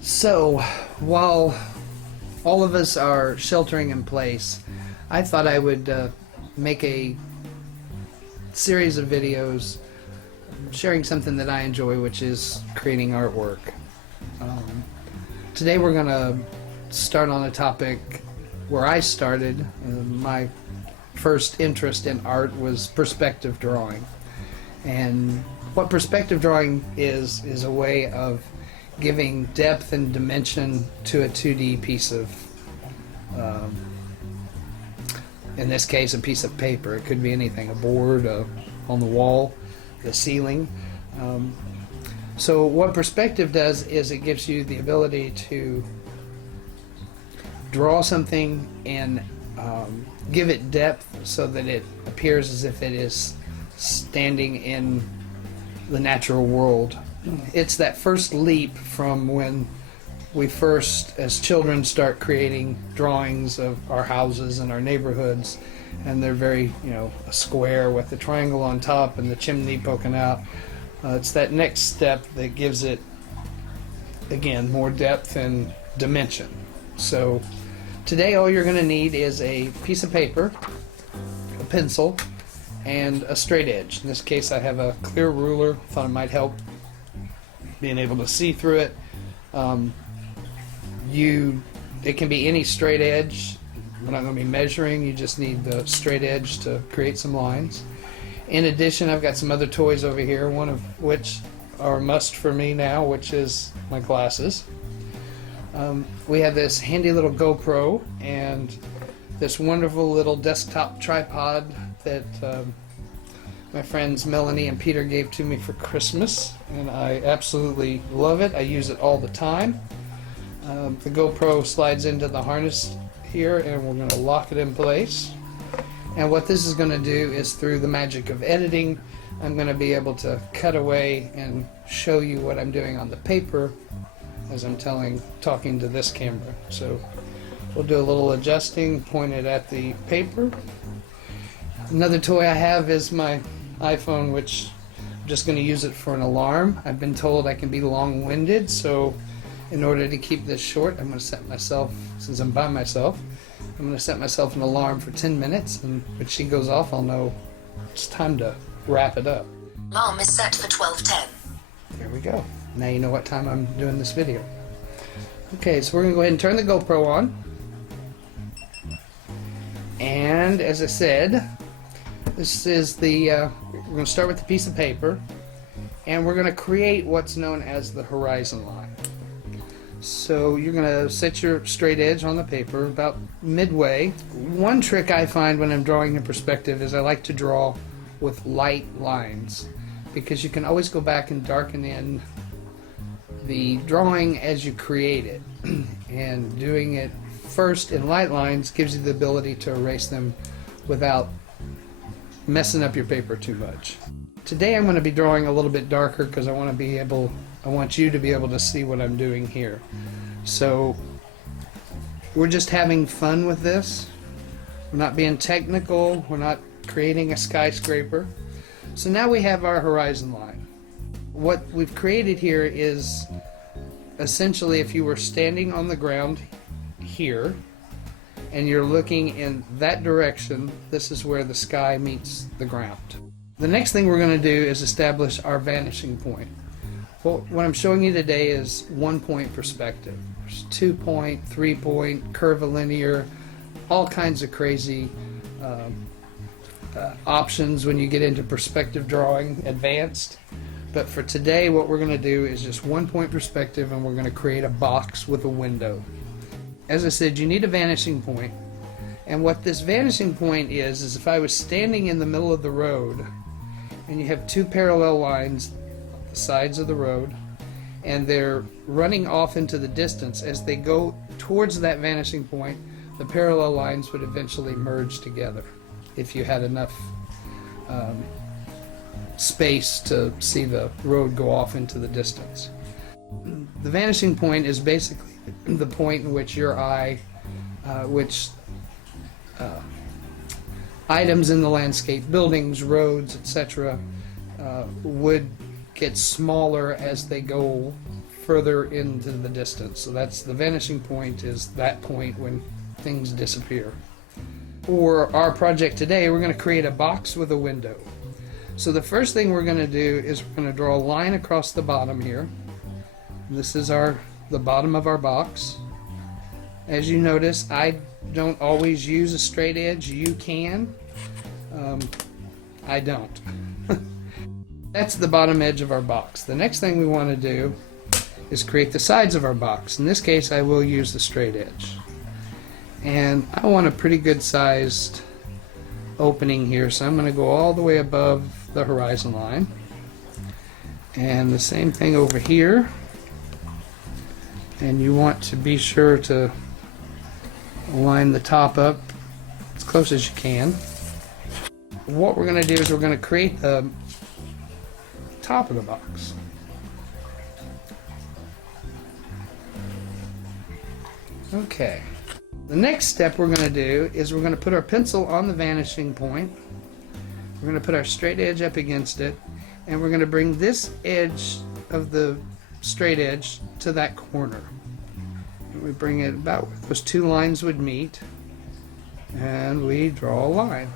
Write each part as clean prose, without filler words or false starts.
So, while all of us are sheltering in place, I thought I would make a series of videos sharing something that I enjoy, which is creating artwork. Today we're going to start on a topic where I started. My first interest in art was perspective drawing. And what perspective drawing is a way of giving depth and dimension to a 2D piece of, in this case, a piece of paper. It could be anything, a board, on the wall, the ceiling. So what perspective does is it gives you the ability to draw something and give it depth so that it appears as if it is standing in the natural world. It's that first leap from when we first, as children, start creating drawings of our houses and our neighborhoods, and they're very, a square with the triangle on top and the chimney poking out. It's that next step that gives it, again, more depth and dimension. So today all you're going to need is a piece of paper, a pencil, and a straight edge. In this case I have a clear ruler. Thought it might help being able to see through it. It can be any straight edge. We're not going to be measuring, you just need the straight edge to create some lines. In addition, I've got some other toys over here, one of which are a must for me now, which is my glasses. We have this handy little GoPro and this wonderful little desktop tripod that my friends Melanie and Peter gave to me for Christmas, and I absolutely love it. I use it all the time. The GoPro slides into the harness here, and we're going to lock it in place. And what this is going to do is, through the magic of editing, I'm going to be able to cut away and show you what I'm doing on the paper as I'm talking to this camera. So we'll do a little adjusting, point it at the paper. Another toy I have is my iPhone, which I'm just going to use it for an alarm. I've been told I can be long-winded, so in order to keep this short, I'm going to set myself, since I'm by myself, I'm going to set myself an alarm for 10 minutes, and when she goes off, I'll know it's time to wrap it up. Alarm is set for 12:10. There we go. Now you know what time I'm doing this video. Okay, so we're going to go ahead and turn the GoPro on. And as I said, this is we're going to start with a piece of paper, and we're going to create what's known as the horizon line. So you're going to set your straight edge on the paper about midway. One trick I find when I'm drawing in perspective is I like to draw with light lines, because you can always go back and darken in the drawing as you create it. And doing it first in light lines gives you the ability to erase them without messing up your paper too much. Today I'm going to be drawing a little bit darker because I want you to be able to see what I'm doing here. So we're just having fun with this. We're not being technical, we're not creating a skyscraper. So now we have our horizon line. What we've created here is essentially, if you were standing on the ground here and you're looking in that direction, this is where the sky meets the ground. The next thing we're going to do is establish our vanishing point. Well, what I'm showing you today is 1-point perspective. There's 2-point, 3-point, curvilinear, all kinds of crazy options when you get into perspective drawing advanced. But for today, what we're going to do is just 1-point perspective, and we're going to create a box with a window. As I said, you need a vanishing point. And what this vanishing point is if I was standing in the middle of the road, and you have two parallel lines on the sides of the road, and they're running off into the distance. As they go towards that vanishing point, the parallel lines would eventually merge together if you had enough space to see the road go off into the distance. The vanishing point is basically the point in which your eye, items in the landscape, buildings, roads, etc., would get smaller as they go further into the distance. So that's the vanishing point, is that point when things disappear. For our project today, we're going to create a box with a window. So the first thing we're going to do is we're going to draw a line across the bottom here. This is the bottom of our box. As you notice, I don't always use a straight edge. You can. I don't. That's the bottom edge of our box. The next thing we want to do is create the sides of our box. In this case, I will use the straight edge. And I want a pretty good sized opening here, so I'm going to go all the way above the horizon line. And the same thing over here. And you want to be sure to line the top up as close as you can. What we're going to do is we're going to create the top of the box. Okay. The next step we're going to do is we're going to put our pencil on the vanishing point. We're going to put our straight edge up against it, and we're going to bring this edge of the straight edge to that corner. And we bring it about where those two lines would meet, and we draw a line.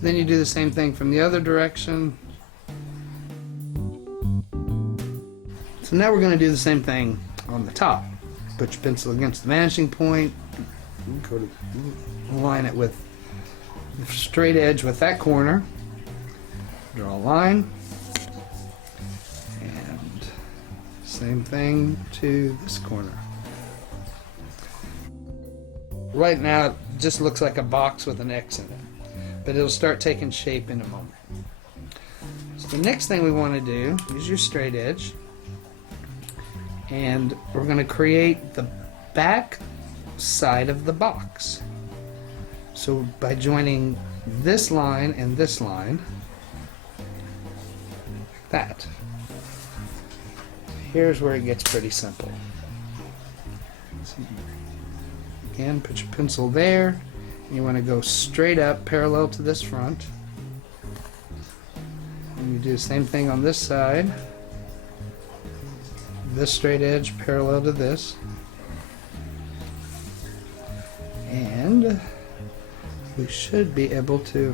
Then you do the same thing from the other direction. So now we're going to do the same thing on the top. Put your pencil against the vanishing point, go to line it with the straight edge with that corner, draw a line, and same thing to this corner. Right now it just looks like a box with an X in it, but it'll start taking shape in a moment. So the next thing we want to do is your straight edge. And we're going to create the back side of the box. So by joining this line and this line, like that. Here's where it gets pretty simple. So again, put your pencil there. And you want to go straight up parallel to this front. And you do the same thing on this side. This straight edge parallel to this, and we should be able to,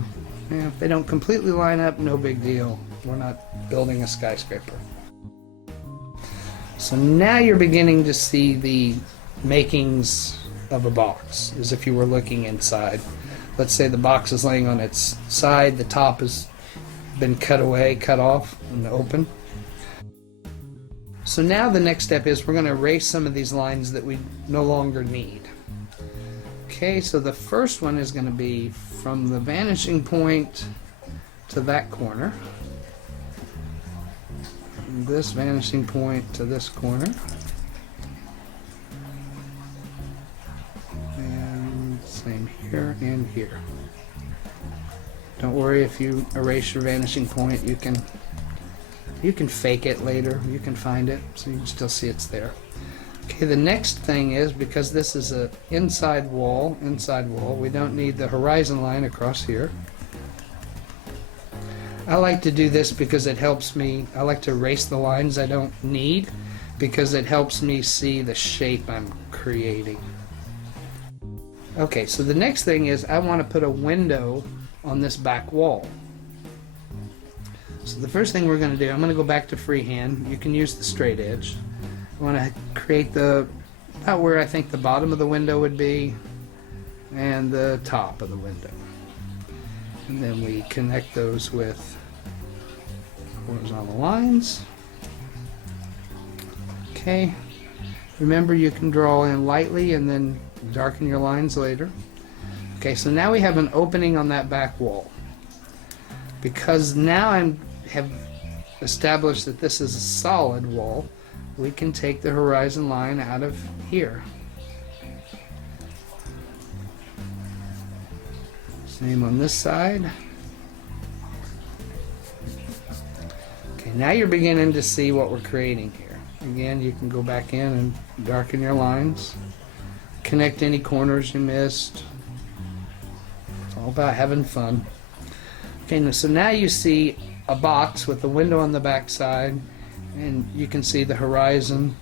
if they don't completely line up, no big deal. We're not building a skyscraper. So now you're beginning to see the makings of a box, as if you were looking inside. Let's say the box is laying on its side, the top has been cut away, cut off, and open. So now the next step is we're going to erase some of these lines that we no longer need. Okay, so the first one is going to be from the vanishing point to that corner. From this vanishing point to this corner. And same here and here. Don't worry if you erase your vanishing point, you can fake it later. You can find it, so you can still see it's there. Okay, the next thing is, because this is a inside wall, we don't need the horizon line across here. I like to do this because it helps me. I like to erase the lines I don't need because it helps me see the shape I'm creating. Okay, so the next thing is I want to put a window on this back wall. So the first thing we're going to do, I'm going to go back to freehand. You can use the straight edge. I want to create about where I think the bottom of the window would be and the top of the window. And then we connect those with horizontal lines. Okay. Remember, you can draw in lightly and then darken your lines later. Okay, so now we have an opening on that back wall. Because now I have established that this is a solid wall, we can take the horizon line out of here. Same on this side. Okay, now you're beginning to see what we're creating here. Again, you can go back in and darken your lines, connect any corners you missed. all about having fun. Okay, so now you see a box with a window on the back side, and you can see the horizon.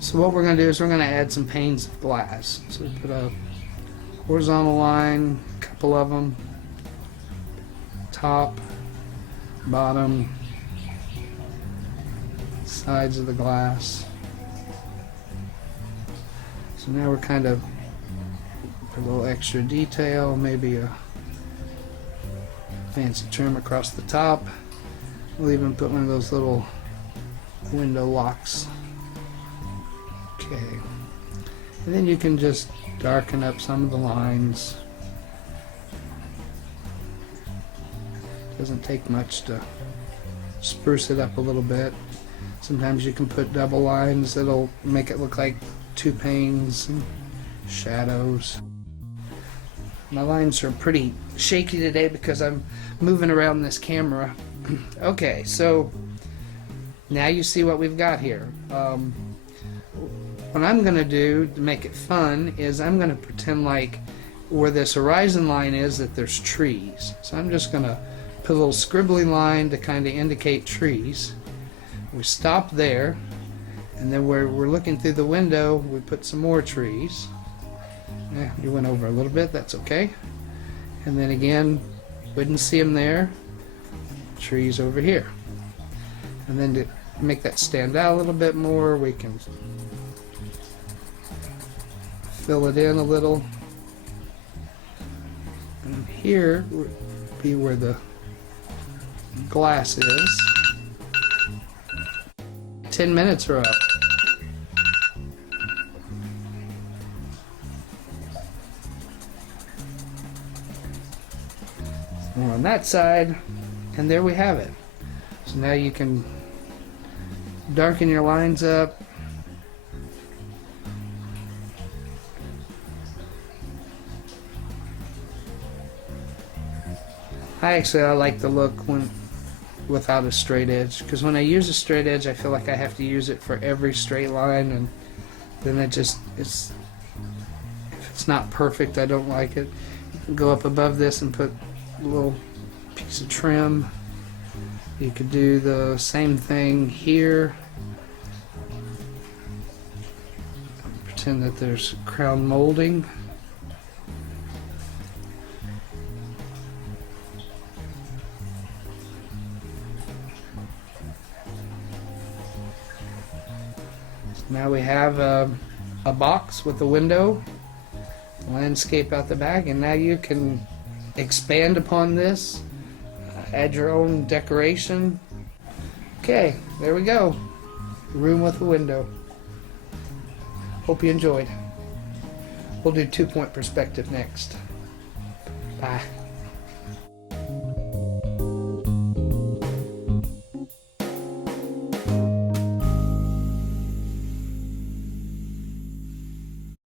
So what we're going to do is we're going to add some panes of glass. So we put a horizontal line, a couple of them, top, bottom, sides of the glass. So now we're kind of a little extra detail, maybe a fancy trim across the top. We'll even put one of those little window locks. Okay, and then you can just darken up some of the lines. Doesn't take much to spruce it up a little bit. Sometimes you can put double lines that'll make it look like two panes and shadows. My lines are pretty shaky today because I'm moving around this camera. Okay, so now you see what we've got here. What I'm going to do to make it fun is I'm going to pretend like where this horizon line is that there's trees. So I'm just going to put a little scribbly line to kind of indicate trees. We stop there, and then where we're looking through the window we put some more trees. Yeah, you went over a little bit, that's okay. And then again, wouldn't see them there. Trees over here. And then to make that stand out a little bit more, we can fill it in a little. And here would be where the glass is. 10 minutes are up. More on that side, and there we have it. So now you can darken your lines up. I like the look when without a straight edge, because when I use a straight edge I feel like I have to use it for every straight line, and then if it's not perfect I don't like it. You can go up above this and put a little piece of trim. You could do the same thing here. Pretend that there's crown molding. Now we have a box with a window, landscape out the back, and now you can expand upon this, add your own decoration. Okay, there we go. Room with a window. Hope you enjoyed. We'll do 2-point perspective next. Bye.